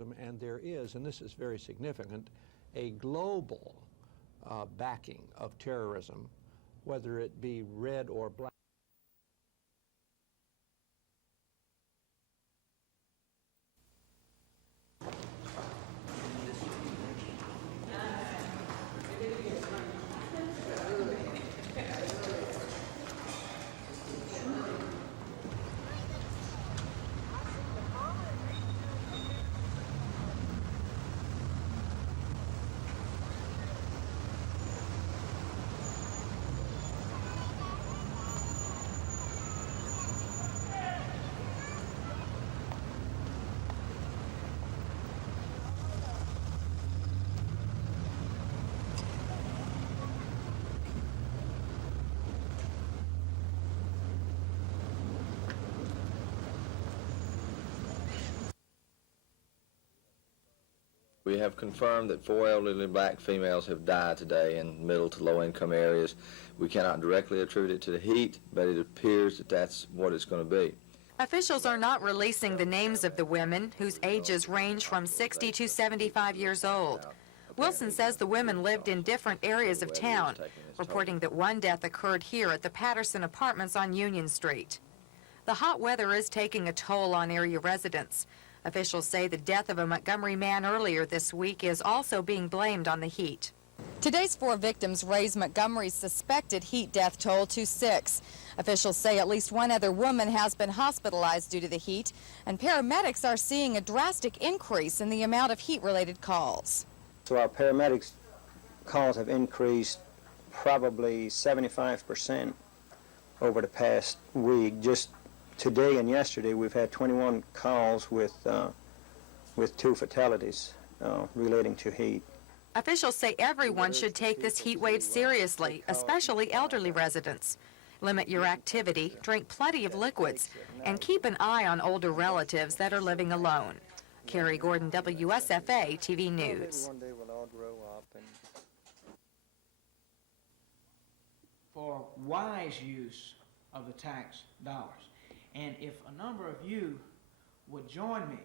And there is, and this is very significant, a global backing of terrorism, whether it be red or black. We have confirmed that 4 elderly black females have died today in middle to low income areas. We cannot directly attribute it to the heat, but it appears that that's what it's going to be. Officials are not releasing the names of the women, whose ages range from 60 to 75 years old. Wilson says the women lived in different areas of town, reporting that one death occurred here at the Patterson Apartments on Union Street. The hot weather is taking a toll on area residents. Officials say the death of a Montgomery man earlier this week is also being blamed on the heat. Today's 4 victims raise Montgomery's suspected heat death toll to 6. Officials say at least one other woman has been hospitalized due to the heat, and paramedics are seeing a drastic increase in the amount of heat-related calls. So our paramedics calls have increased probably 75% over the past week. Just today and yesterday, we've had 21 calls with 2 fatalities relating to heat. Officials say everyone should take this heat wave seriously, especially elderly residents. Limit your activity, drink plenty of liquids, and keep an eye on older relatives that are living alone. Carrie Gordon, WSFA TV News. For wise use of the tax dollars. And if a number of you would join me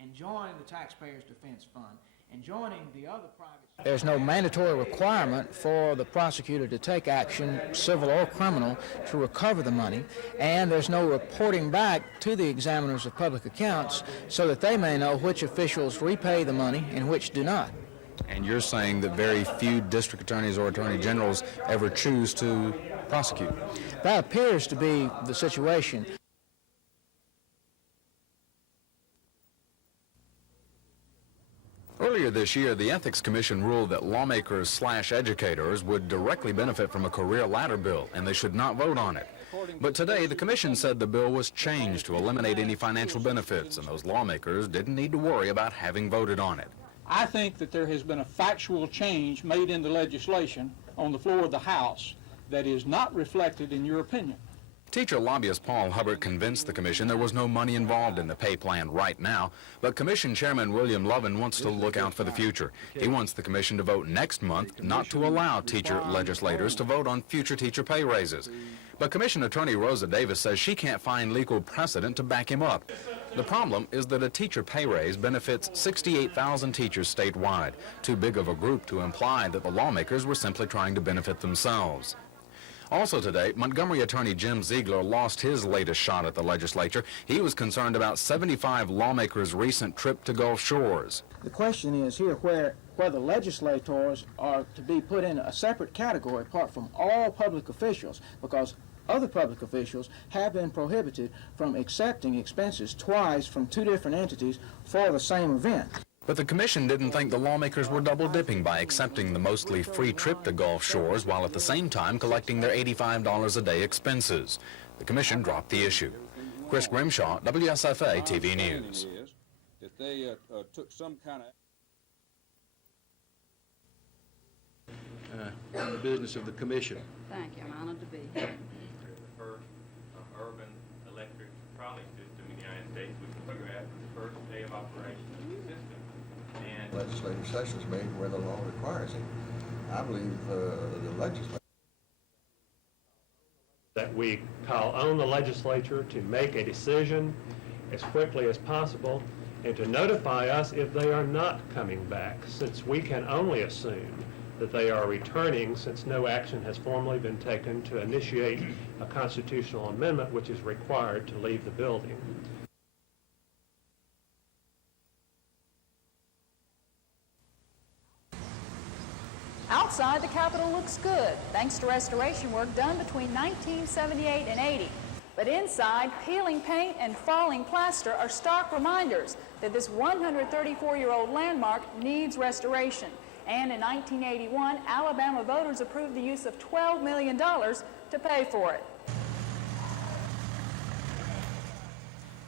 in joining the Taxpayers Defense Fund and joining the other private... There's no mandatory requirement for the prosecutor to take action, civil or criminal, to recover the money, and there's no reporting back to the examiners of public accounts so that they may know which officials repay the money and which do not. And you're saying that very few district attorneys or attorney generals ever choose to prosecute? That appears to be the situation. Earlier this year, the Ethics Commission ruled that lawmakers/educators would directly benefit from a career ladder bill, and they should not vote on it. But today, the commission said the bill was changed to eliminate any financial benefits, and those lawmakers didn't need to worry about having voted on it. I think that there has been a factual change made in the legislation on the floor of the House that is not reflected in your opinion. Teacher lobbyist Paul Hubbard convinced the commission there was no money involved in the pay plan right now, but Commission Chairman William Lovin wants to look out for the future. He wants the commission to vote next month not to allow teacher legislators to vote on future teacher pay raises. But Commission Attorney Rosa Davis says she can't find legal precedent to back him up. The problem is that a teacher pay raise benefits 68,000 teachers statewide, too big of a group to imply that the lawmakers were simply trying to benefit themselves. Also today, Montgomery Attorney Jim Ziegler lost his latest shot at the legislature. He was concerned about 75 lawmakers' recent trip to Gulf Shores. The question is here whether legislators are to be put in a separate category apart from all public officials, because other public officials have been prohibited from accepting expenses twice from 2 different entities for the same event. But the commission didn't think the lawmakers were double-dipping by accepting the mostly free trip to Gulf Shores while at the same time collecting their $85 a day expenses. The commission dropped the issue. Chris Grimshaw, WSFA TV News. If they took some kind of... in the business of the commission. Thank you. I'm honored to be here. The first urban electric trolley system in the United States was photographed the first day of operation of the system. And legislative sessions made where the law requires it. I believe the legislature. That we call on the legislature to make a decision as quickly as possible and to notify us if they are not coming back, since we can only assume that they are returning, since no action has formally been taken to initiate a constitutional amendment which is required to leave the building. Outside, the Capitol looks good, thanks to restoration work done between 1978 and 80. But inside, peeling paint and falling plaster are stark reminders that this 134-year-old landmark needs restoration. And in 1981, Alabama voters approved the use of $12 million to pay for it.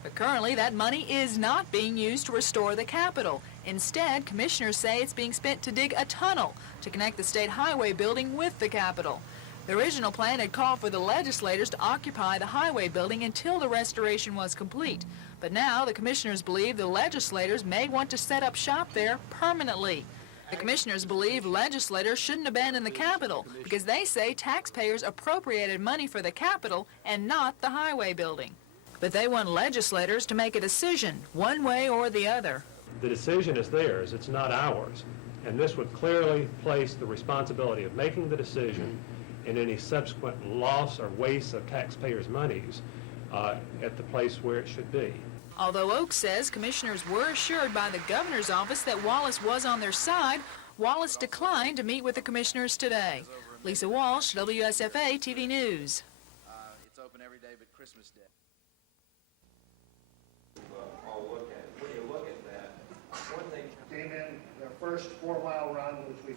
But currently, that money is not being used to restore the Capitol. Instead, commissioners say it's being spent to dig a tunnel to connect the State Highway building with the Capitol. The original plan had called for the legislators to occupy the highway building until the restoration was complete. But now the commissioners believe the legislators may want to set up shop there permanently. The commissioners believe legislators shouldn't abandon the Capitol because they say taxpayers appropriated money for the Capitol and not the highway building. But they want legislators to make a decision, one way or the other. The decision is theirs, it's not ours. And this would clearly place the responsibility of making the decision and any subsequent loss or waste of taxpayers' monies at the place where it should be. Although Oaks says commissioners were assured by the governor's office that Wallace was on their side, Wallace declined to meet with the commissioners today. Lisa Walsh, WSFA TV News. It's open every day but Christmas Day. I'll look at it. When you look at that, one thing came in their first 4-mile run, which we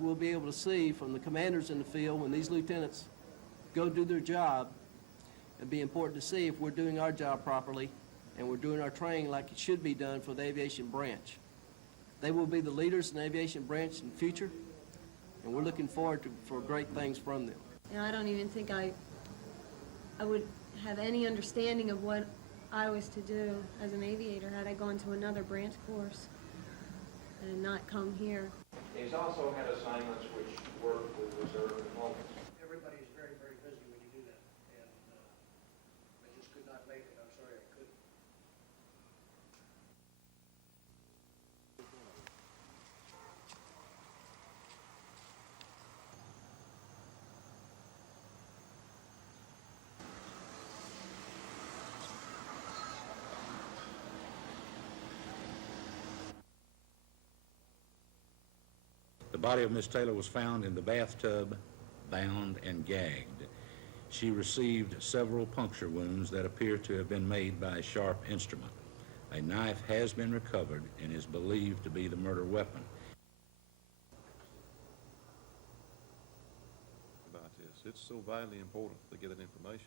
we'll be able to see from the commanders in the field when these lieutenants go do their job. It'd be important to see if we're doing our job properly and we're doing our training like it should be done for the aviation branch. They will be the leaders in the aviation branch in the future, and we're looking forward for great things from them. You know, I don't even think I would have any understanding of what I was to do as an aviator had I gone to another branch course and not come here. He's also had assignments which work with reserve enrollments. everybody is very, very busy when you do that, and I just could not make it. I'm sorry I couldn't. The body of Miss Taylor was found in the bathtub, bound and gagged. She received several puncture wounds that appear to have been made by a sharp instrument. A knife has been recovered and is believed to be the murder weapon. About this, it's so vitally important to get that information.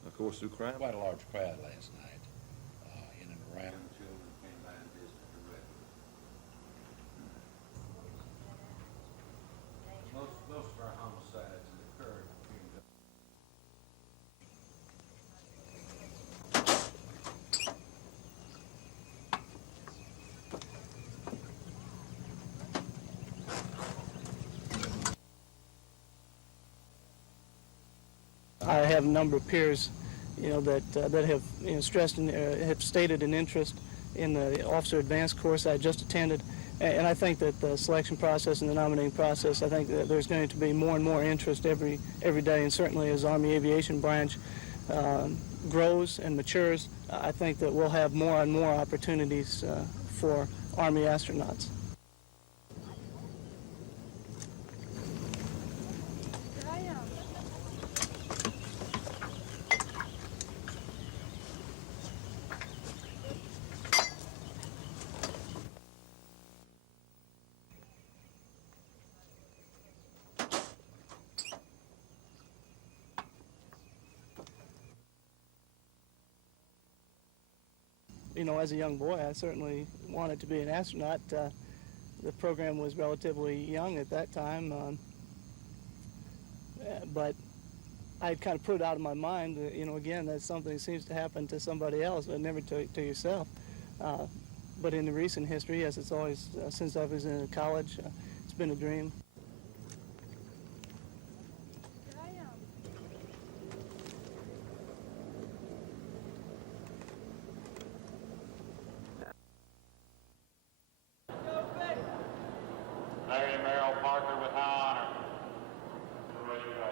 And of course, through crime. Quite a large crowd last night in and around. Children came by and visited directly. Most of our homicides occurred between the I have a number of peers, that have stressed and have stated an interest in the officer advanced course I just attended, and I think that the selection process and the nominating process, I think that there's going to be more and more interest every day, and certainly as Army Aviation Branch grows and matures, I think that we'll have more and more opportunities for Army astronauts. As a young boy, I certainly wanted to be an astronaut. The program was relatively young at that time, but I had kind of put it out of my mind that, again, that's something that seems to happen to somebody else, but never to yourself. but in the recent history, yes, it's always, since I was in college, it's been a dream. Larry and Merrill Parker with high honor. Ready to go.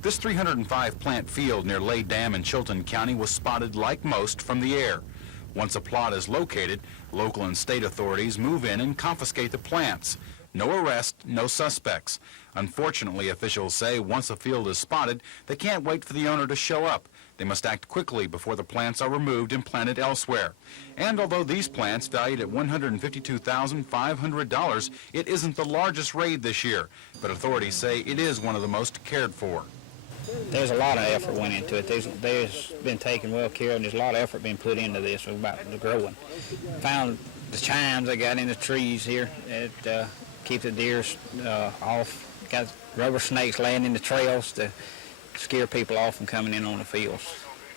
This 305 plant field near Lay Dam in Chilton County was spotted like most from the air. Once a plot is located, local and state authorities move in and confiscate the plants. No arrest, no suspects. Unfortunately, officials say once a field is spotted, they can't wait for the owner to show up. They must act quickly before the plants are removed and planted elsewhere. And although these plants, valued at $152,500, it isn't the largest raid this year, but authorities say it is one of the most cared for. There's a lot of effort went into it. There's been taken well care of, and there's a lot of effort being put into this about the growing. Found the chimes they got in the trees here that keep the deer off. Got rubber snakes laying in the trails to scare people off from coming in on the fields.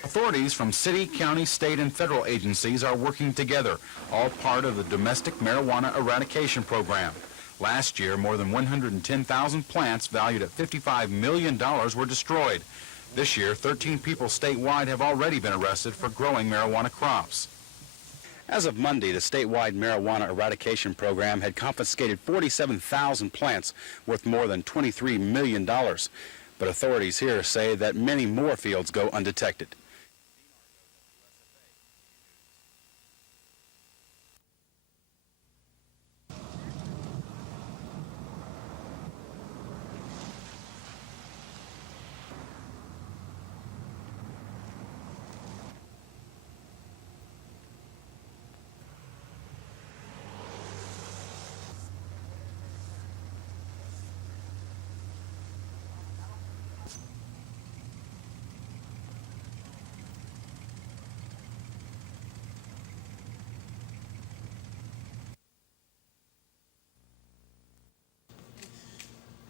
Authorities from city, county, state, and federal agencies are working together, all part of the domestic marijuana eradication program. Last year, more than 110,000 plants valued at $55 million were destroyed. This year, 13 people statewide have already been arrested for growing marijuana crops. As of Monday, the statewide marijuana eradication program had confiscated 47,000 plants worth more than $23 million. But authorities here say that many more fields go undetected.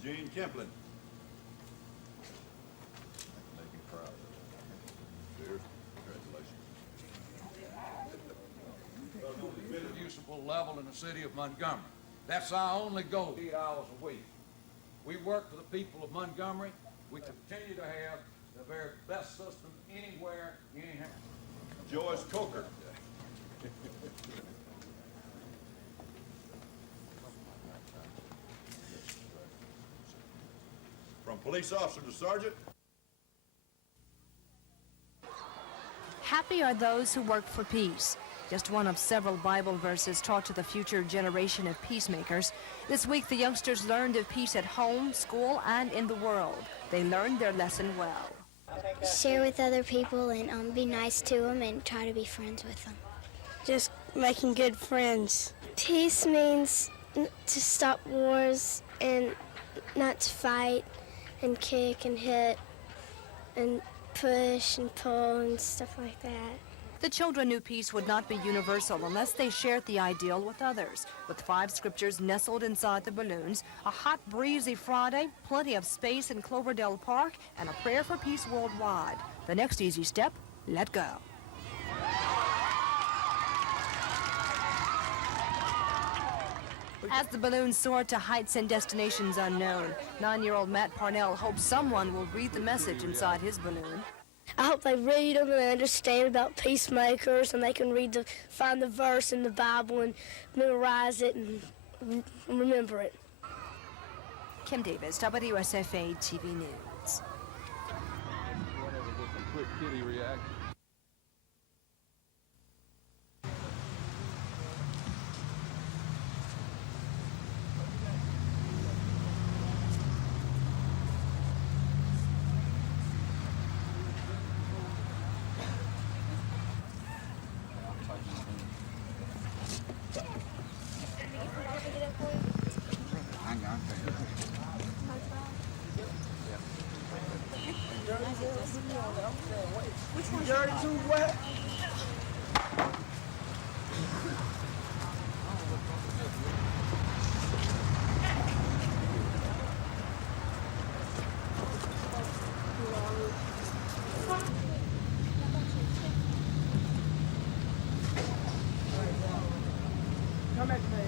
Gene Kemplin. Usable level in the city of Montgomery. That's our only goal. 8 hours a week. We work for the people of Montgomery. We continue to have the very best system anywhere, anyhow. Joyce Coker. From police officer to sergeant. Happy are those who work for peace. Just one of several Bible verses taught to the future generation of peacemakers. This week, the youngsters learned of peace at home, school, and in the world. They learned their lesson well. Share with other people and be nice to them and try to be friends with them. Just making good friends. Peace means to stop wars and not to fight and kick and hit and push and pull and stuff like that. The children knew peace would not be universal unless they shared the ideal with others. With 5 scriptures nestled inside the balloons, a hot, breezy Friday, plenty of space in Cloverdale Park, and a prayer for peace worldwide. The next easy step, let go. As the balloons soar to heights and destinations unknown, 9-year-old Matt Parnell hopes someone will read the message inside his balloon. I hope they read them and understand about peacemakers, and they can find the verse in the Bible and memorize it and remember it. Kim Davis, WSFA TV News. Quick kitty reaction. Which one? Dirty too wet. Come back, man.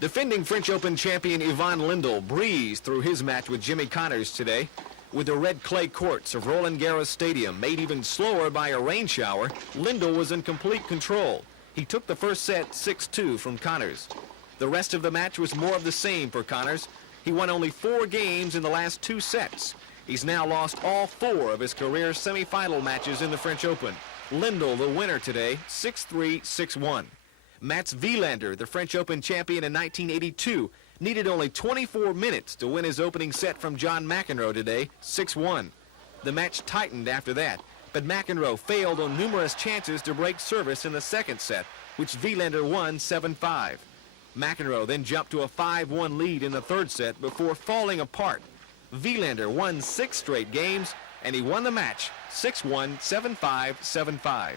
Defending French Open champion Yvonne Lindell breezed through his match with Jimmy Connors today. With the red clay courts of Roland Garros Stadium made even slower by a rain shower, Lindell was in complete control. He took the first set 6-2 from Connors. The rest of the match was more of the same for Connors. He won only 4 games in the last 2 sets. He's now lost all 4 of his career semifinal matches in the French Open. Lindell, the winner today, 6-3, 6-1. Mats Wilander, the French Open champion in 1982, needed only 24 minutes to win his opening set from John McEnroe today, 6-1. The match tightened after that, but McEnroe failed on numerous chances to break service in the second set, which Wilander won 7-5. McEnroe then jumped to a 5-1 lead in the third set before falling apart. Wilander won 6 straight games, and he won the match 6-1, 7-5, 7-5.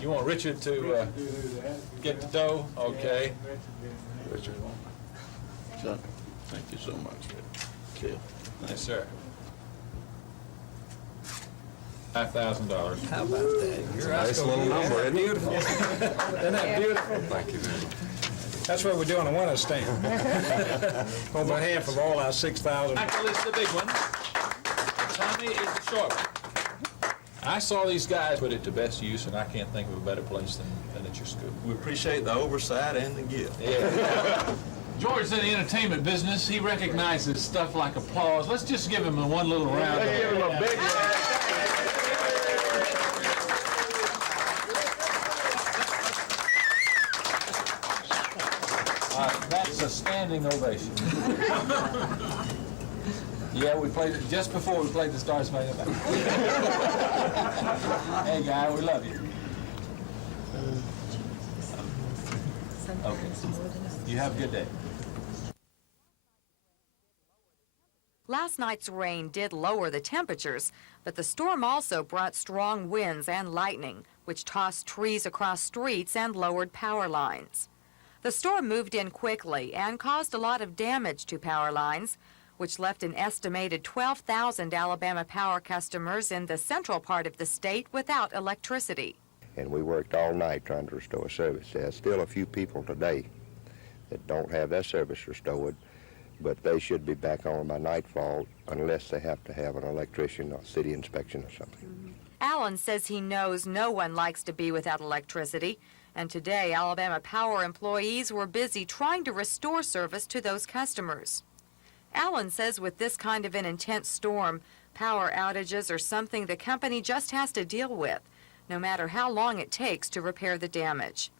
You want Richard to get the dough? Okay. Richard. Chuck, thank you so much. Phil. Yes, sir. $5,000. How about that? You're nice little number, isn't it? Beautiful. Isn't that beautiful? Thank you very much. That's what we're doing a winner stand. On behalf of all our 6,000. Actually, it's the big one. Tommy is the short one. I saw these guys put it to best use, and I can't think of a better place than at your school. We appreciate the oversight and the gift. Yeah. George's in the entertainment business. He recognizes stuff like applause. Let's just give him one little round. Let's give him a big round. That's a standing ovation. Yeah, we played it just before we played the Stars Made Up. Hey, guy, we love you. Okay. You have a good day. Last night's rain did lower the temperatures, but the storm also brought strong winds and lightning, which tossed trees across streets and lowered power lines. The storm moved in quickly and caused a lot of damage to power lines, which left an estimated 12,000 Alabama Power customers in the central part of the state without electricity. And we worked all night trying to restore service. There's still a few people today that don't have their service restored, but they should be back on by nightfall unless they have to have an electrician or city inspection or something. Allen says he knows no one likes to be without electricity, and today Alabama Power employees were busy trying to restore service to those customers. Allen says with this kind of an intense storm, power outages are something the company just has to deal with, no matter how long it takes to repair the damage.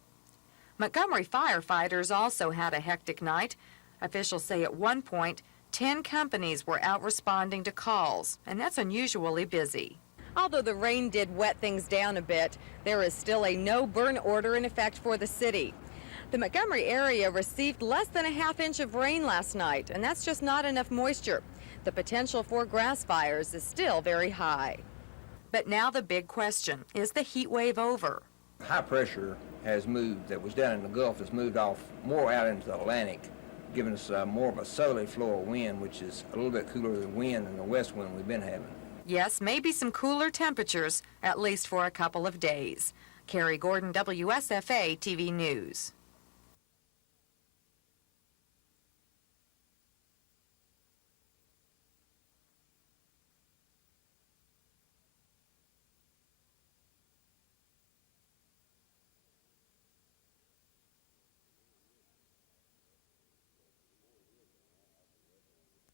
Montgomery firefighters also had a hectic night. Officials say at one point, 10 companies were out responding to calls, and that's unusually busy. Although the rain did wet things down a bit, there is still a no-burn order in effect for the city. The Montgomery area received less than a half-inch of rain last night, and that's just not enough moisture. The potential for grass fires is still very high. But now the big question, is the heat wave over? High pressure has moved, that was down in the Gulf, has moved off more out into the Atlantic, giving us more of a southerly flow of wind, which is a little bit cooler than wind and the west wind we've been having. Yes, maybe some cooler temperatures, at least for a couple of days. Carrie Gordon, WSFA TV News.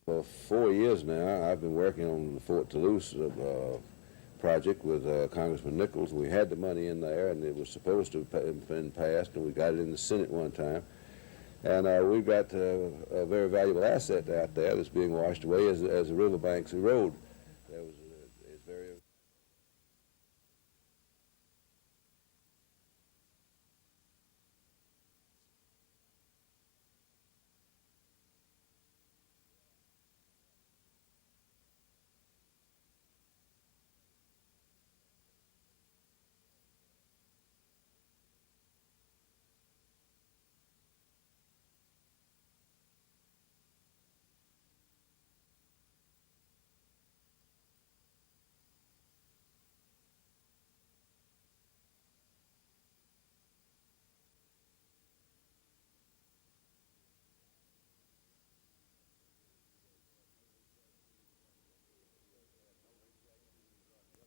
For 4 years now, I've been working on the Fort Toulouse project with Congressman Nichols. We had the money in there, and it was supposed to have been passed, and we got it in the Senate one time. And we've got a very valuable asset out there that's being washed away as the riverbanks erode. There was it's very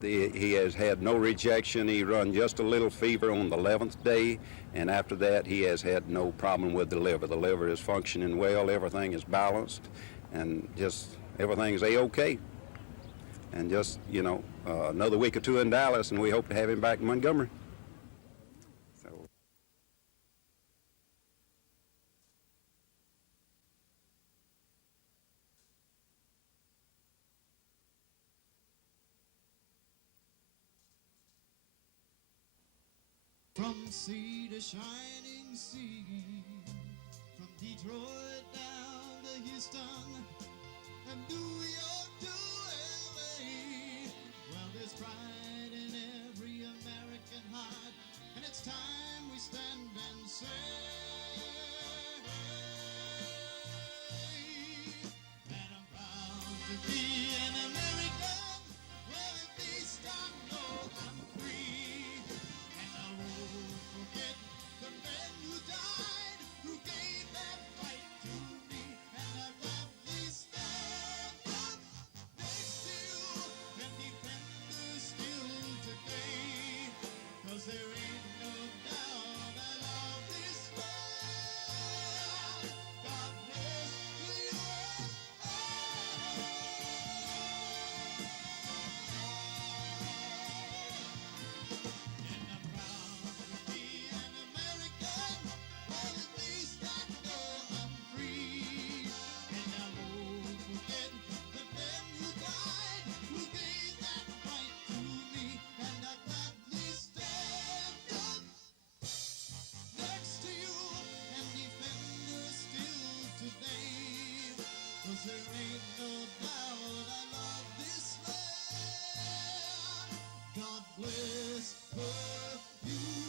He has had no rejection. He run just a little fever on the 11th day, and after that he has had no problem with the liver. The liver is functioning well, everything is balanced, and just everything is A-OK. And just, you know, another week or two in Dallas, and we hope to have him back in Montgomery. From sea to shining sea, from Detroit down to Houston, and New York to LA. Well, there's pride in every American heart, and it's time we stand and say that I'm proud to be an American. Well, at least I know I'm free. Forget the men who died, who gave that right to me, and I gladly stand up next to you and defend her still today, 'cause there ain't no doubt I love this land. God bless the USA. There ain't no doubt I love this land. God bless her, USA.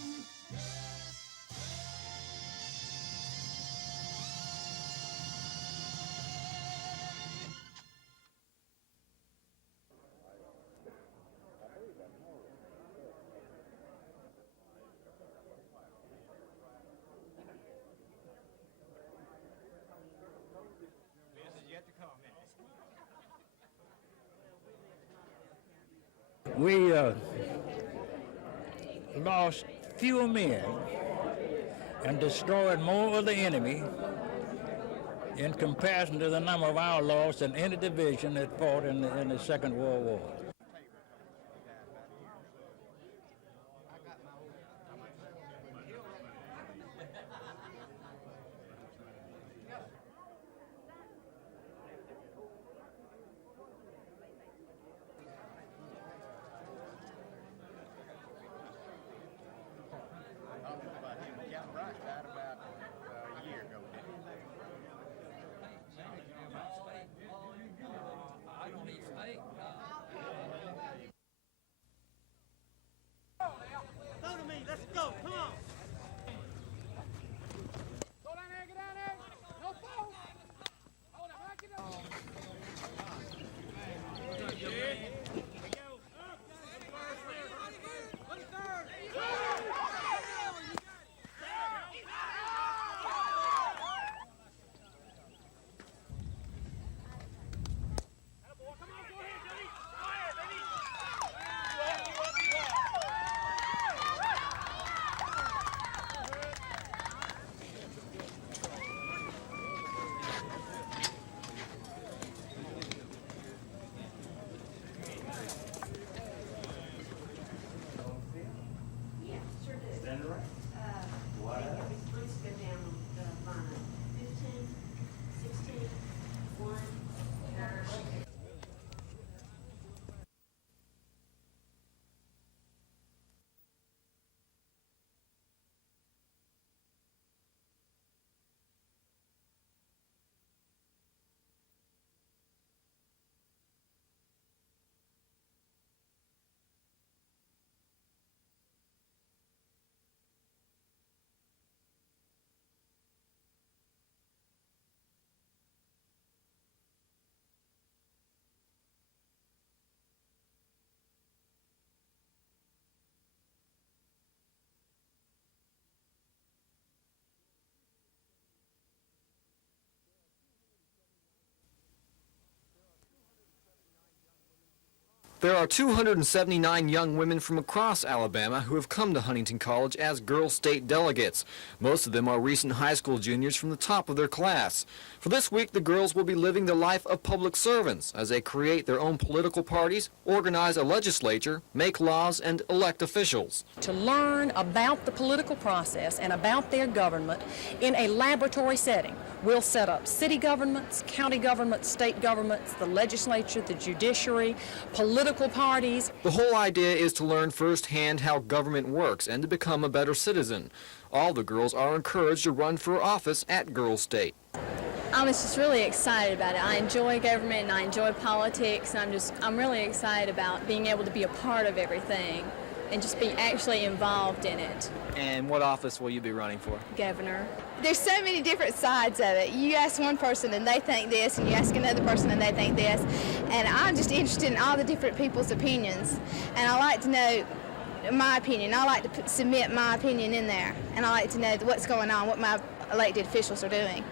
We lost fewer men and destroyed more of the enemy in comparison to the number of our loss than any division that fought in the Second World War. There are 279 young women from across Alabama who have come to Huntington College as Girls State delegates. Most of them are recent high school juniors from the top of their class. For this week, the girls will be living the life of public servants as they create their own political parties, organize a legislature, make laws, and elect officials. To learn about the political process and about their government in a laboratory setting. We'll set up city governments, county governments, state governments, the legislature, the judiciary, political parties. The whole idea is to learn firsthand how government works and to become a better citizen. All the girls are encouraged to run for office at Girls State. I'm just really excited about it. I enjoy government and I enjoy politics. I'm really excited about being able to be a part of everything and just being actually involved in it. And what office will you be running for? Governor. There's so many different sides of it. You ask one person and they think this, and you ask another person and they think this. And I'm just interested in all the different people's opinions. And I like to know my opinion. I like to submit my opinion in there. And I like to know what's going on, what my elected officials are doing.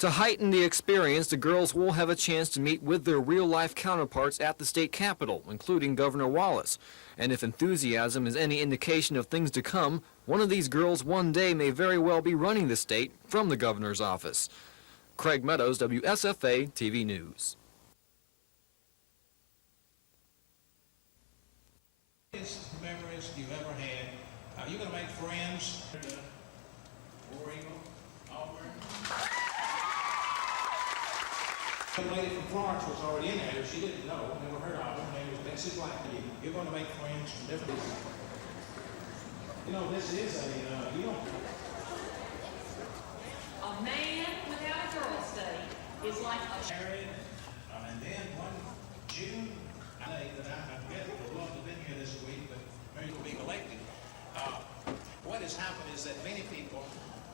To heighten the experience, the girls will have a chance to meet with their real-life counterparts at the state capitol, including Governor Wallace. And if enthusiasm is any indication of things to come, one of these girls one day may very well be running the state from the governor's office. Craig Meadows, WSFA TV News. Memories you've ever had. You're going to make friends. War Eagle, Auburn. The lady from Florence was already in there. She didn't know. Never heard of her. Her name was Betsy Blackman. You're going to make friends from different people. You know, this is you don't. A man without a Girl State is like a Married, and then one June, I think that I forget, would love to have been here this week, but Mary will be elected. What has happened is that many people,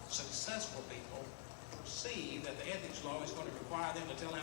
successful people, perceive that the ethics law is going to require them to tell them.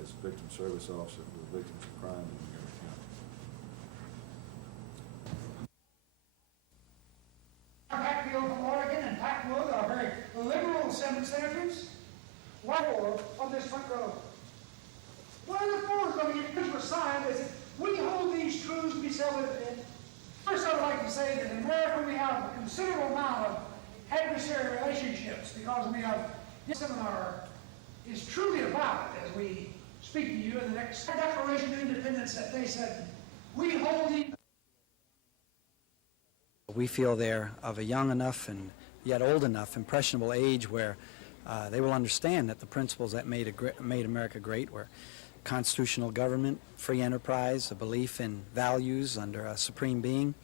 As victim service officer for the victims of crime in Montgomery County. Hatfield from Oregon and Pat Wood are very liberal senators. One on this front row. One of the four going to get were signed is we hold these truths to be self-evident. First, I would like to say that in America we have a considerable amount of adversarial relationships because we have this seminar is truly about, as we speak to you in the next Declaration of Independence, that they said, we hold these. We feel they're of a young enough and yet old enough, impressionable age where they will understand that the principles that made America great were constitutional government, free enterprise, a belief in values under a supreme being,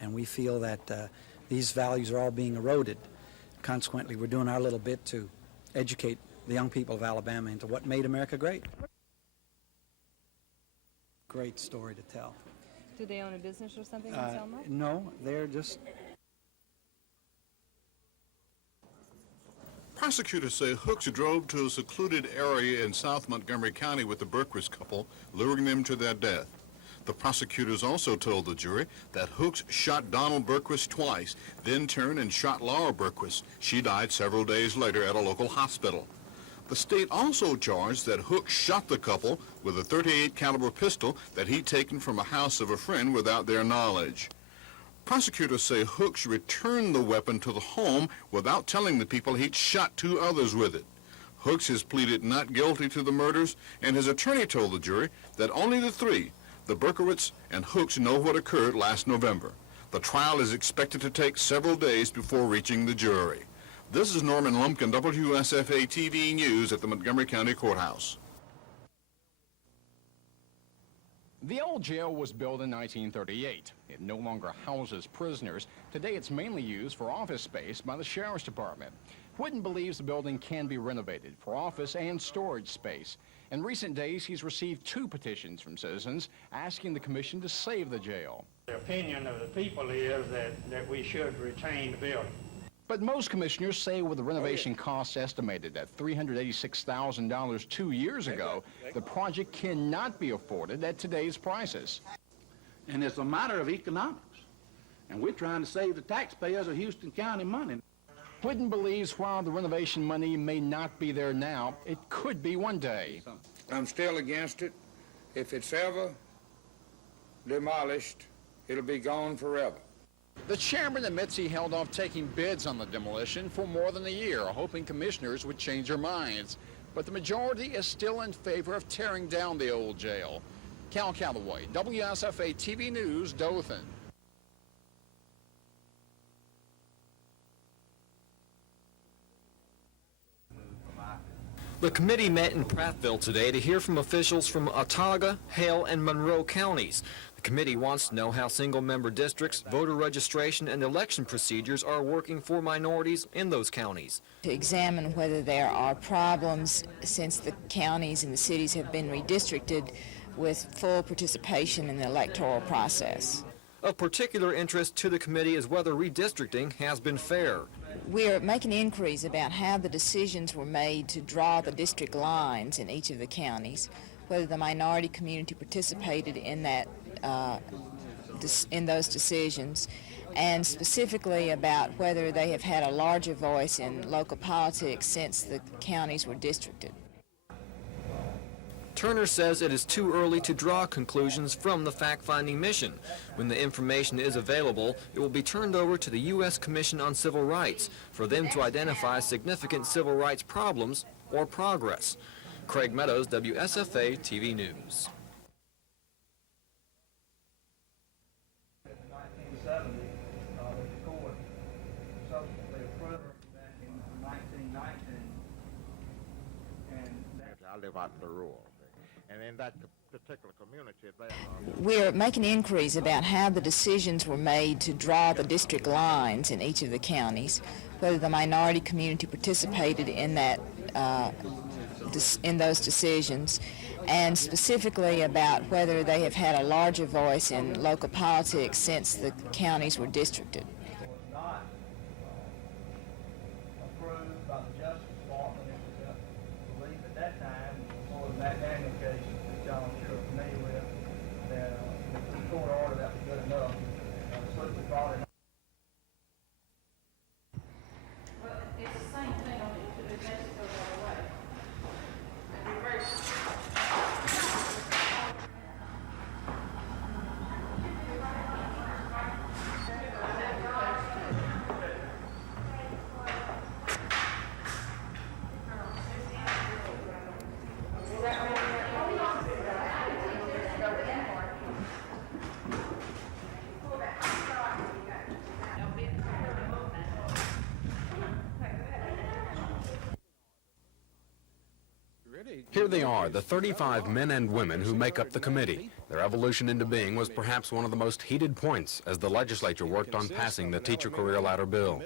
and we feel that these values are all being eroded. Consequently, we're doing our little bit to educate the young people of Alabama into what made America great. Great story to tell. Do they own a business or something in Selma? No, they're just... Prosecutors say Hooks drove to a secluded area in South Montgomery County with the Berquist couple, luring them to their death. The prosecutors also told the jury that Hooks shot Donald Berquist twice, then turned and shot Laura Berquist. She died several days later at a local hospital. The state also charged that Hooks shot the couple with a .38 caliber pistol that he'd taken from a house of a friend without their knowledge. Prosecutors say Hooks returned the weapon to the home without telling the people he'd shot 2 others with it. Hooks has pleaded not guilty to the murders, and his attorney told the jury that only the 3, the Berkowitz and Hooks, know what occurred last November. The trial is expected to take several days before reaching the jury. This is Norman Lumpkin, WSFA TV News at the Montgomery County Courthouse. The old jail was built in 1938. It no longer houses prisoners. Today it's mainly used for office space by the Sheriff's Department. Whitten believes the building can be renovated for office and storage space. In recent days, he's received 2 petitions from citizens asking the commission to save the jail. The opinion of the people is that we should retain the building. But most commissioners say with the renovation costs estimated at $386,000 2 years ago, the project cannot be afforded at today's prices. And it's a matter of economics. And we're trying to save the taxpayers of Houston County money. Whitten believes while the renovation money may not be there now, it could be one day. I'm still against it. If it's ever demolished, it'll be gone forever. The chairman admits he held off taking bids on the demolition for more than a year, hoping commissioners would change their minds. But the majority is still in favor of tearing down the old jail. Cal Calloway, WSFA TV News, Dothan. The committee met in Prattville today to hear from officials from Autauga, Hale, and Monroe counties. The committee wants to know how single-member districts, voter registration, and election procedures are working for minorities in those counties. To examine whether there are problems since the counties and the cities have been redistricted with full participation in the electoral process. Of particular interest to the committee is whether redistricting has been fair. We're making inquiries about how the decisions were made to draw the district lines in each of the counties, whether the minority community participated in that, in those decisions, and specifically about whether they have had a larger voice in local politics since the counties were districted. Turner says it is too early to draw conclusions from the fact-finding mission. When the information is available, it will be turned over to the U.S. Commission on Civil Rights for them to identify significant civil rights problems or progress. Craig Meadows, WSFA TV News. I live out in the rural. And in that particular community, We're making inquiries about how the decisions were made to draw the district lines in each of the counties, whether the minority community participated in that, in those decisions, and specifically about whether they have had a larger voice in local politics since the counties were districted. Here they are, the 35 men and women who make up the committee. Their evolution into being was perhaps one of the most heated points as the legislature worked on passing the Teacher Career Ladder bill.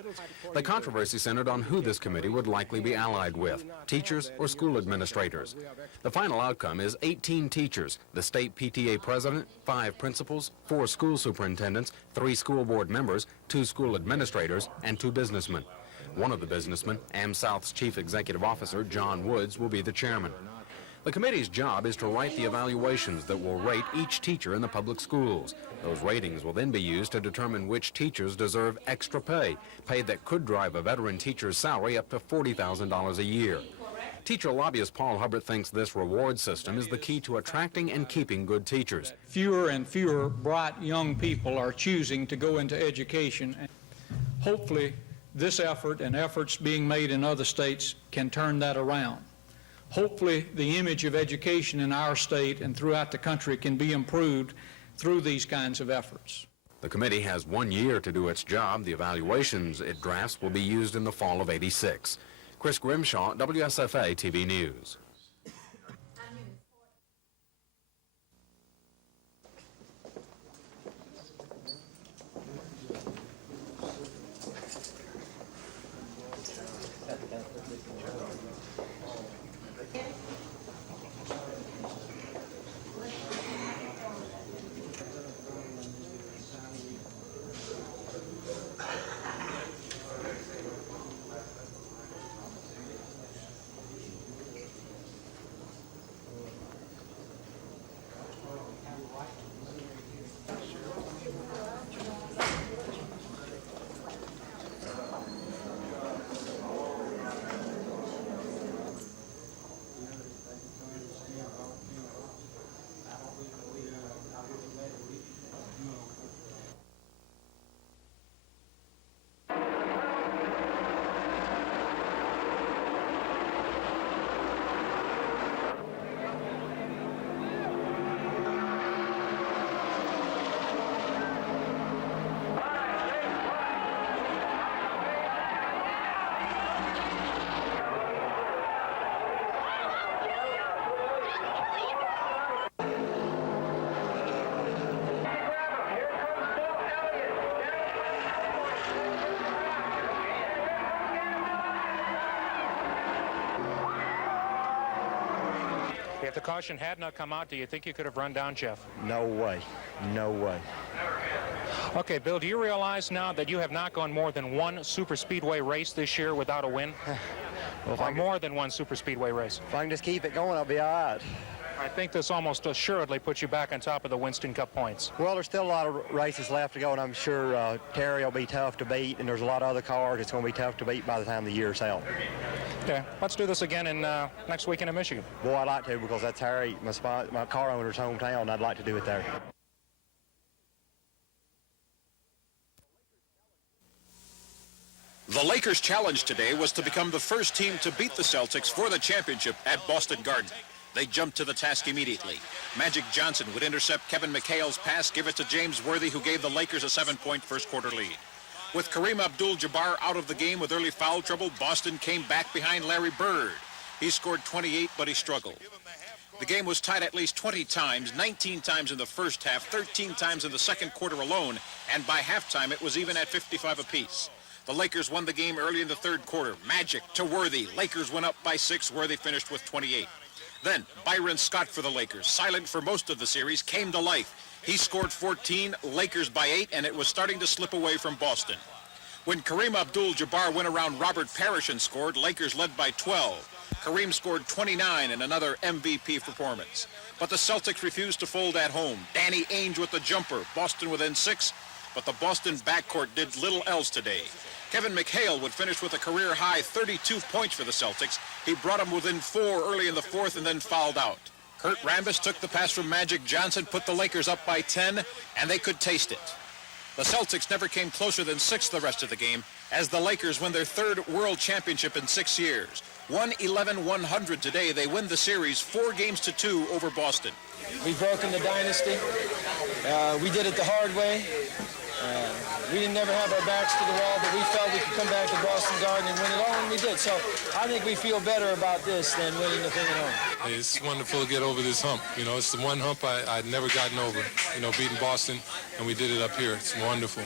The controversy centered on who this committee would likely be allied with, teachers or school administrators. The final outcome is 18 teachers, the state PTA president, 5 principals, 4 school superintendents, 3 school board members, 2 school administrators, and 2 businessmen. One of the businessmen, AmSouth's chief executive officer, John Woods, will be the chairman. The committee's job is to write the evaluations that will rate each teacher in the public schools. Those ratings will then be used to determine which teachers deserve extra pay that could drive a veteran teacher's salary up to $40,000 a year. Teacher lobbyist Paul Hubbard thinks this reward system is the key to attracting and keeping good teachers. Fewer and fewer bright young people are choosing to go into education. Hopefully, this effort and efforts being made in other states can turn that around. Hopefully, the image of education in our state and throughout the country can be improved through these kinds of efforts. The committee has 1 year to do its job. The evaluations it drafts will be used in the fall of '86. Chris Grimshaw, WSFA TV News. If the caution had not come out, do you think you could have run down Jeff? No way. No way. Okay, Bill, do you realize now that you have not gone more than one super speedway race this year without a win? Or more than one super speedway race? If I can just keep it going, I'll be all right. I think this almost assuredly puts you back on top of the Winston Cup points. Well, there's still a lot of races left to go, and I'm sure Terry will be tough to beat, and there's a lot of other cars it's going to be tough to beat by the time the year's out. Okay, let's do this again in next weekend in Michigan. Boy, I'd like to, because that's Harry, my car owner's hometown, and I'd like to do it there. The Lakers' challenge today was to become the first team to beat the Celtics for the championship at Boston Garden. They jumped to the task immediately. Magic Johnson would intercept Kevin McHale's pass, give it to James Worthy, who gave the Lakers a 7-point first-quarter lead. With Kareem Abdul-Jabbar out of the game with early foul trouble, Boston came back behind Larry Bird. He scored 28, but he struggled. The game was tied at least 20 times, 19 times in the first half, 13 times in the second quarter alone, and by halftime it was even at 55 apiece. The Lakers won the game early in the third quarter. Magic to Worthy. Lakers went up by 6. Worthy finished with 28. Then Byron Scott for the Lakers, silent for most of the series, came to life. He scored 14, Lakers by 8, and it was starting to slip away from Boston. When Kareem Abdul-Jabbar went around Robert Parrish and scored, Lakers led by 12. Kareem scored 29 in another MVP performance. But the Celtics refused to fold at home. Danny Ainge with the jumper, Boston within 6, but the Boston backcourt did little else today. Kevin McHale would finish with a career-high 32 points for the Celtics. He brought them within 4 early in the fourth and then fouled out. Kurt Rambis took the pass from Magic Johnson, put the Lakers up by 10, and they could taste it. The Celtics never came closer than 6 the rest of the game, as the Lakers win their 3rd world championship in 6 years. 111-100 today. They win the series 4-2 over Boston. We've broken the dynasty. We did it the hard way. We didn't never have our backs to the wall, but we felt we could come back to Boston Garden and win it all, and we did. So I think we feel better about this than winning the thing at home. Hey, it's wonderful to get over this hump. You know, it's the one hump I'd never gotten over. You know, beating Boston, and we did it up here. It's wonderful.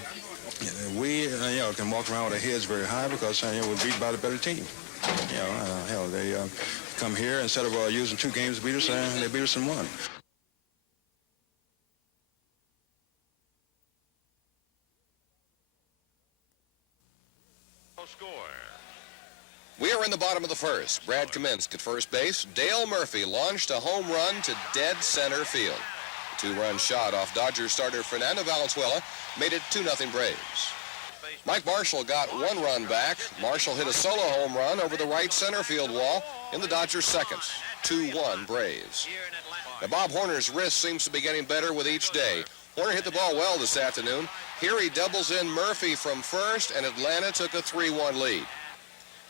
We, can walk around with our heads very high because, we're beat by the better team. They come here instead of using 2 games to beat us, they beat us in 1. We are in the bottom of the first. Brad Kaminsky at first base. Dale Murphy launched a home run to dead center field. The 2-run shot off Dodgers starter Fernando Valenzuela made it 2-0 Braves. Mike Marshall got 1 run back. Marshall hit a solo home run over the right center field wall in the Dodgers' second. 2-1 Braves. Now Bob Horner's wrist seems to be getting better with each day. Horner hit the ball well this afternoon. Here he doubles in Murphy from first, and Atlanta took a 3-1 lead.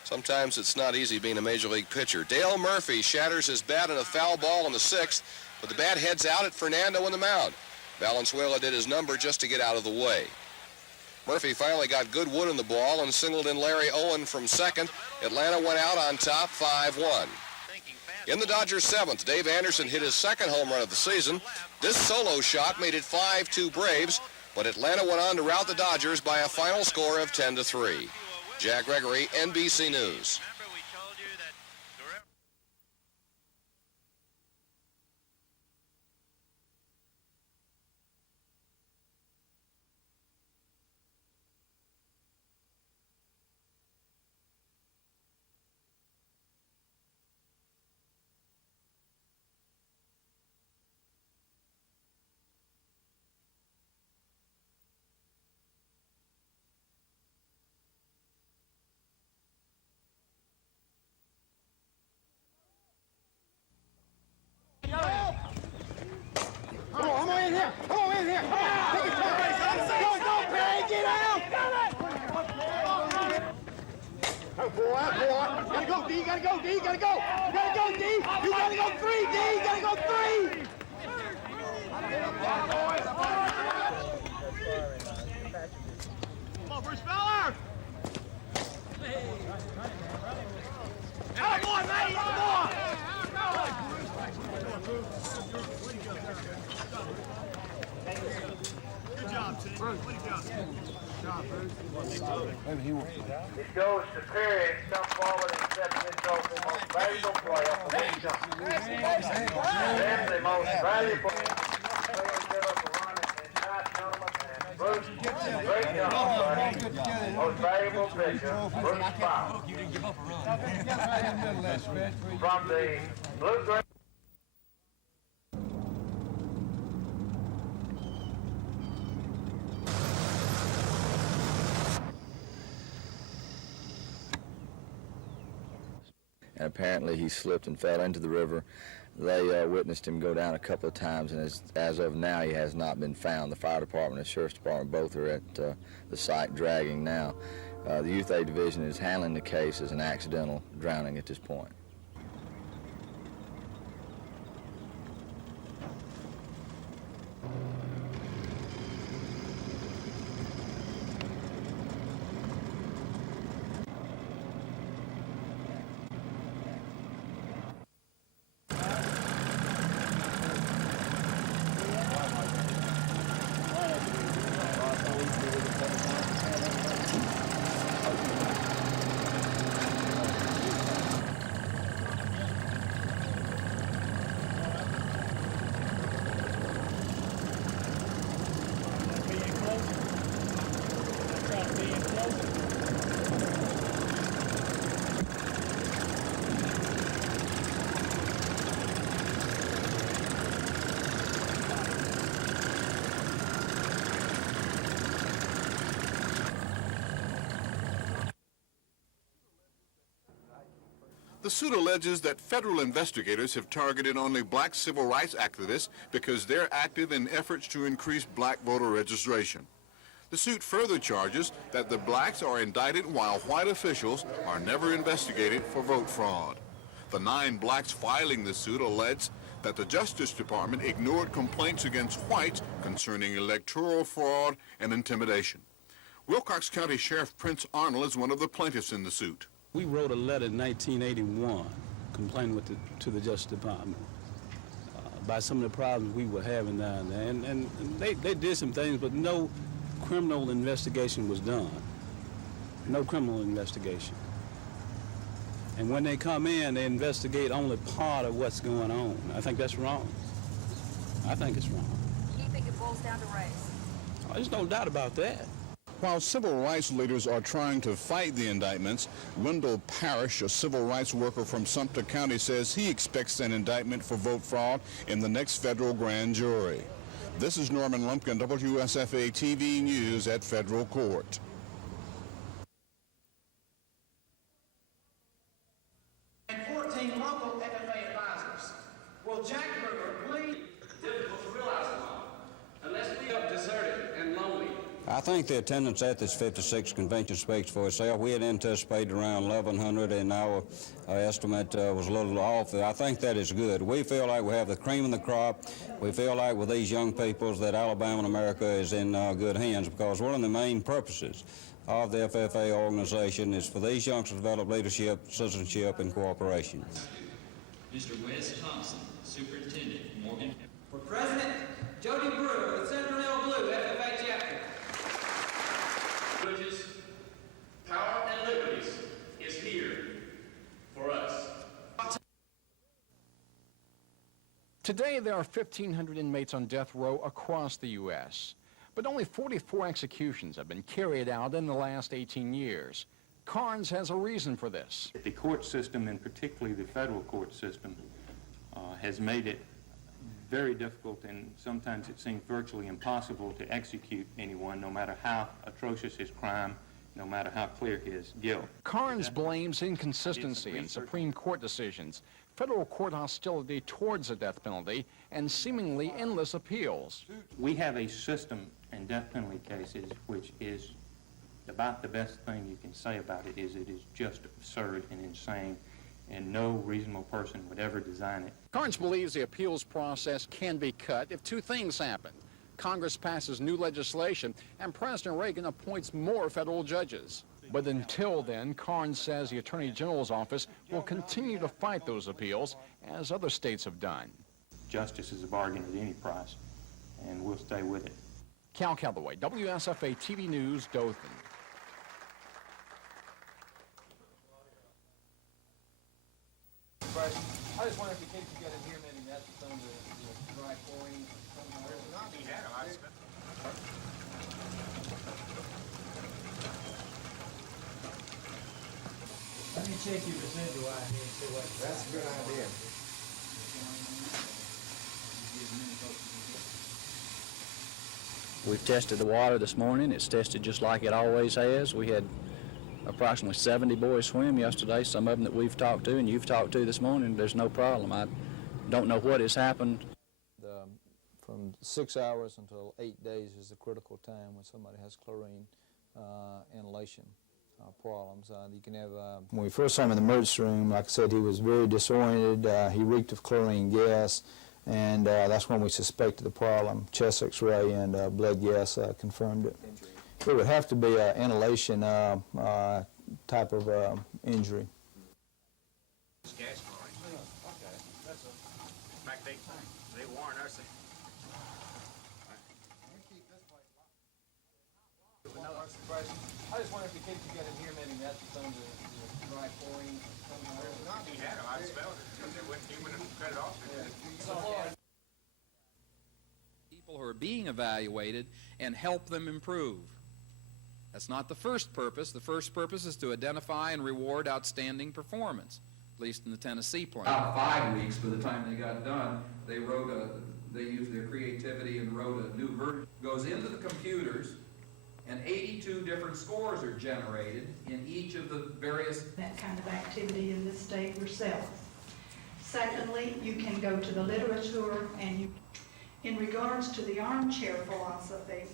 Sometimes it's not easy being a major league pitcher. Dale Murphy shatters his bat in a foul ball in the 6th, but the bat heads out at Fernando on the mound. Valenzuela did his number just to get out of the way. Murphy finally got good wood in the ball and singled in Larry Owen from second. Atlanta went out on top 5-1. In the Dodgers' 7th, Dave Anderson hit his 2nd home run of the season. This solo shot made it 5-2 Braves, but Atlanta went on to rout the Dodgers by a final score of 10-3. Jack Gregory, NBC News. Come on in here! Come on in here! Take it down! Go, Perry! Get out! Go, boy! Gotta go, D! Gotta go, D! Gotta go! You gotta go, D! You gotta go 3, D! You gotta go 3! Come on, Bruce Feller! Come on, mate! Come on! Good job, Tim. Way to go. Good job, Bruce. It goes to Perry, come forward and accept his trophy, most valuable player for this jump. Then the most valuable player give us a run in tonight's tournament, and Bruce, great job, buddy. Most valuable pitcher, Bruce Powell. You didn't give up a run. From the Blue-Gray. And apparently he slipped and fell into the river. They witnessed him go down a couple of times, and as of now, he has not been found. The fire department and the sheriff's department both are at the site dragging now. The Youth Aid Division is handling the case as an accidental drowning at this point. The suit alleges that federal investigators have targeted only black civil rights activists because they're active in efforts to increase black voter registration. The suit further charges that the blacks are indicted while white officials are never investigated for vote fraud. The 9 blacks filing the suit allege that the Justice Department ignored complaints against whites concerning electoral fraud and intimidation. Wilcox County Sheriff Prince Arnold is one of the plaintiffs in the suit. We wrote a letter in 1981 complaining to the Justice Department about some of the problems we were having down there. And they did some things, but no criminal investigation was done. No criminal investigation. And when they come in, they investigate only part of what's going on. I think that's wrong. I think it's wrong. You think it boils down to race? There's no doubt about that. While civil rights leaders are trying to fight the indictments, Wendell Parrish, a civil rights worker from Sumter County, says he expects an indictment for vote fraud in the next federal grand jury. This is Norman Lumpkin, WSFA TV News at Federal Court. And 14 local FFA advisors. Will Jack Brewer please? Difficult to realize unless we are deserted and lonely. I think the attendance at this 56th convention speaks for itself. We had anticipated around 1,100, and our estimate was a little off. I think that is good. We feel like we have the cream of the crop. We feel like with these young peoples that Alabama and America is in good hands, because one of the main purposes of the FFA organization is for these youngsters to develop leadership, citizenship, and cooperation. Mr. Wes Thompson, Superintendent, Morgan. For President, Jody Brewer, with Senator L. Blue, FFA chapter. Privileges, power, and liberties is here for us. Today, there are 1,500 inmates on death row across the U.S., but only 44 executions have been carried out in the last 18 years. Carnes has a reason for this. The court system, and particularly the federal court system, has made it very difficult, and sometimes it seems virtually impossible to execute anyone, no matter how atrocious his crime, no matter how clear his guilt. Carnes blames inconsistency in Supreme Court decisions, federal court hostility towards the death penalty, and seemingly endless appeals. We have a system in death penalty cases which is about the best thing you can say about it is just absurd and insane, and no reasonable person would ever design it. Carnes believes the appeals process can be cut if two things happen. Congress passes new legislation and President Reagan appoints more federal judges. But until then, Carnes says the Attorney General's office will continue to fight those appeals as other states have done. Justice is a bargain at any price, and we'll stay with it. Cal Calloway, WSFA TV News, Dothan. I just wonder if the kids who got in here, maybe that's some of the dry chlorine. Let me check your residual out here and see what. That's a good idea. We've tested the water this morning. It's tested just like it always has. We had approximately 70 boys swim yesterday, some of them that we've talked to and you've talked to this morning. There's no problem. I don't know what has happened. From 6 hours until 8 days is the critical time when somebody has chlorine inhalation problems. You can have. When we first saw him in the emergency room, like I said, he was very disoriented. He reeked of chlorine gas, and that's when we suspected the problem. Chest X-ray and blood gas confirmed it. It would have to be an inhalation type of injury. Gas chlorine. Okay. That's a. In fact, they warn us. I just wonder if the kids who got in here, maybe that's some of the dry chlorine. He had them. I smelled it because he wouldn't have cut it off. People who are being evaluated and help them improve. That's not the first purpose. The first purpose is to identify and reward outstanding performance, at least in the Tennessee plan. About 5 weeks, by the time they got done, they used their creativity and wrote a new version. Goes into the computers, and 82 different scores are generated in each of the various... That kind of activity in this state yourself. Secondly, you can go to the literature and in regards to the armchair philosophy,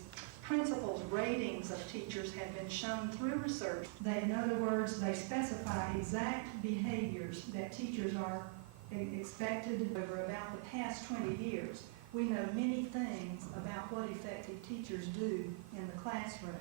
principals' ratings of teachers have been shown through research. In other words, they specify exact behaviors that teachers are expected over about the past 20 years. We know many things about what effective teachers do in the classroom.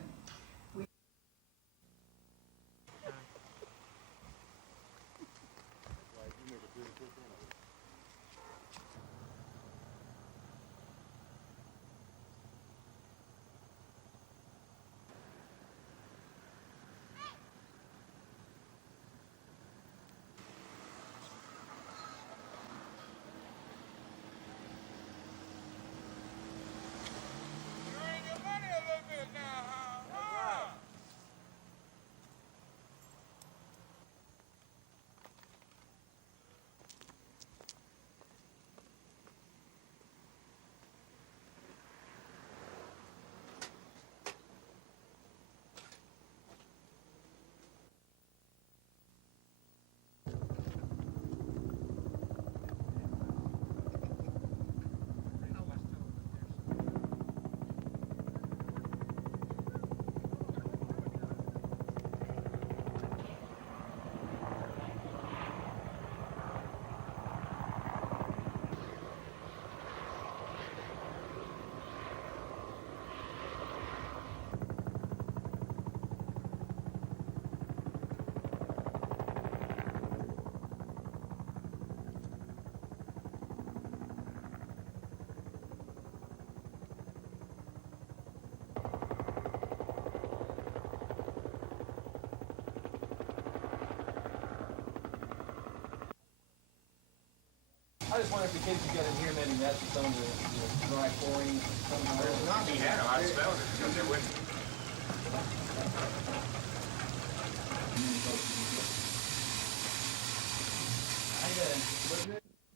I just wonder if the kids who got in here maybe messed with some of the dry chlorine. There's not. He had them. I smelled it because they're with me.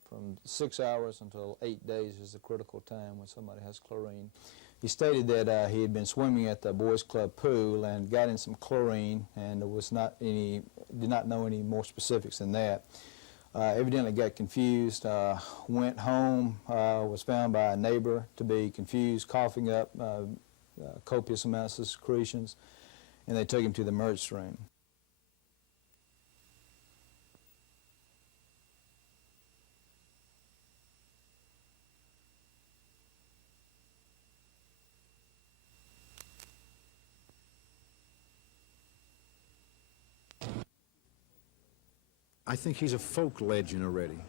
From 6 hours until 8 days is the critical time when somebody has chlorine. He stated that he had been swimming at the boys' club pool and got in some chlorine, and did not know any more specifics than that. Evidently got confused, went home, was found by a neighbor to be confused, coughing up copious amounts of secretions, and they took him to the emergency room. I think he's a folk legend already.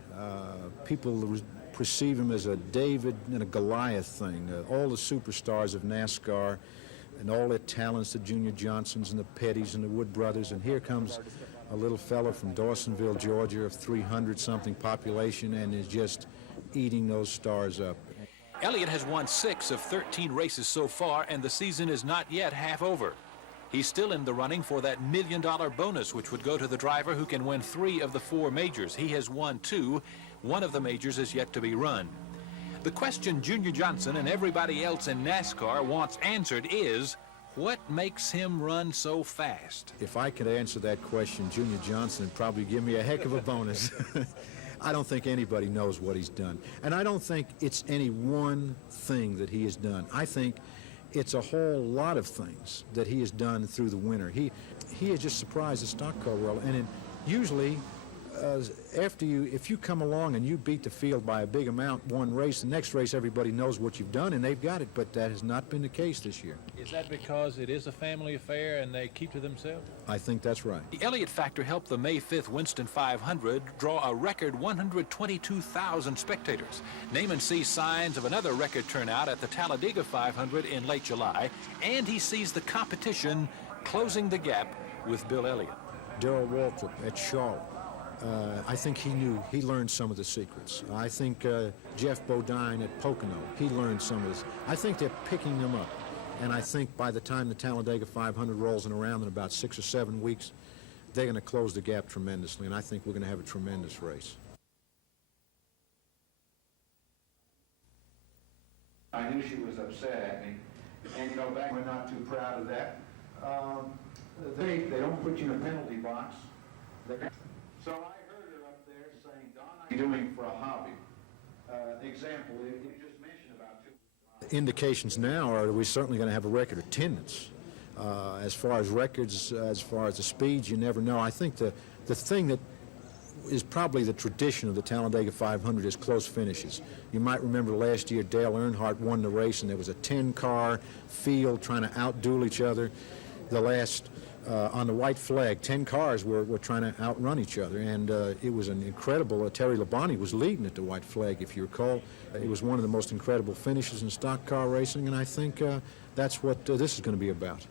People perceive him as a David and a Goliath thing. All the superstars of NASCAR and all their talents, the Junior Johnsons and the Pettys and the Wood brothers, and here comes a little fellow from Dawsonville, Georgia, of 300-something population, and is just eating those stars up. Elliott has won 6 of 13 races so far, and the season is not yet half over. He's still in the running for that $1 million bonus, which would go to the driver who can win 3 of the 4 majors. He has won 2. One of the majors is yet to be run. The question Junior Johnson and everybody else in NASCAR wants answered is, what makes him run so fast? If I could answer that question, Junior Johnson would probably give me a heck of a bonus. I don't think anybody knows what he's done. And I don't think it's any one thing that he has done. I think it's a whole lot of things that he has done through the winter. He has just surprised the stock car world, and usually if you come along and you beat the field by a big amount one race, the next race everybody knows what you've done and they've got it, but that has not been the case this year. Is that because it is a family affair and they keep to themselves? I think that's right. The Elliott factor helped the May 5th Winston 500 draw a record 122,000 spectators. Naaman sees signs of another record turnout at the Talladega 500 in late July, and he sees the competition closing the gap with Bill Elliott. Darrell Waltrip at Charlotte. I think he learned some of the secrets. I think Jeff Bodine at Pocono, he learned some of this. I think they're picking them up. And I think by the time the Talladega 500 rolls around in about 6 or 7 weeks, they're going to close the gap tremendously, and I think we're going to have a tremendous race. I knew she was upset at me, and you know, back we're not too proud of that. They don't put you in a penalty box. So I heard her up there saying, Don, I'm doing for a hobby. Example, you just mentioned about Indications now are that we're certainly going to have a record attendance. As far as records, as far as the speeds, you never know. I think the thing that is probably the tradition of the Talladega 500 is close finishes. You might remember last year Dale Earnhardt won the race, and there was a 10-car field trying to outduel each other. The last on the white flag, 10 cars were trying to outrun each other, and it was an incredible, Terry Labonte was leading at the white flag, if you recall. It was one of the most incredible finishes in stock car racing, and I think that's what this is going to be about.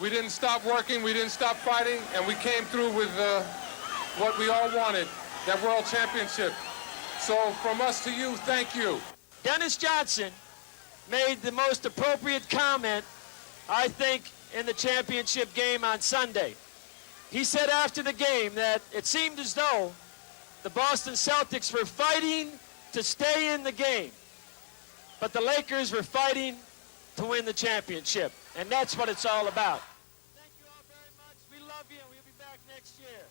We didn't stop working, we didn't stop fighting, and we came through with what we all wanted, that world championship. So from us to you, thank you. Dennis Johnson made the most appropriate comment, I think, in the championship game on Sunday. He said after the game that it seemed as though the Boston Celtics were fighting to stay in the game, but the Lakers were fighting to win the championship, and that's what it's all about. Thank you all very much. We love you, and we'll be back next year.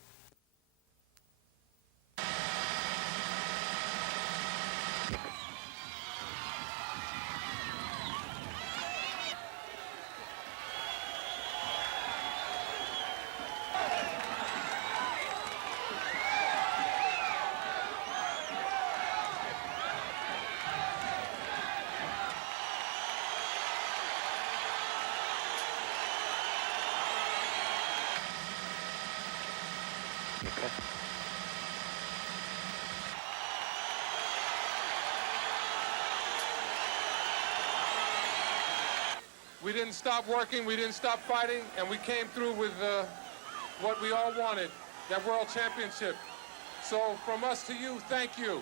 We didn't stop working, we didn't stop fighting, and we came through with what we all wanted, that world championship. So from us to you, thank you.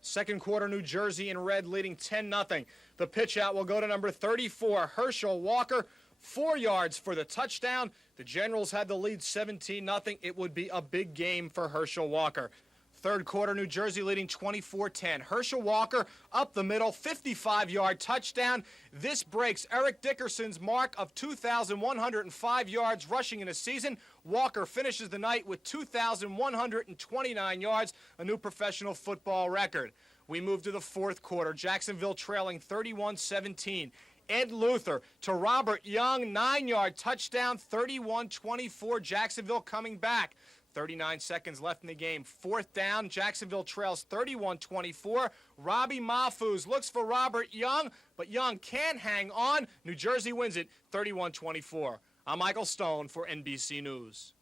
Second quarter, New Jersey in red leading 10-0. The pitch out will go to number 34, Herschel Walker, 4 yards for the touchdown. The Generals had the lead 17-0. It would be a big game for Herschel Walker. Third quarter, New Jersey leading 24-10. Herschel Walker up the middle, 55-yard touchdown. This breaks Eric Dickerson's mark of 2,105 yards rushing in a season. Walker finishes the night with 2,129 yards, a new professional football record. We move to the fourth quarter. Jacksonville trailing 31-17. Ed Luther to Robert Young, 9-yard touchdown, 31-24. Jacksonville coming back. 39 seconds left in the game. Fourth down, Jacksonville trails 31-24. Robbie Mahfouz looks for Robert Young, but Young can't hang on. New Jersey wins it 31-24. I'm Michael Stone for NBC News.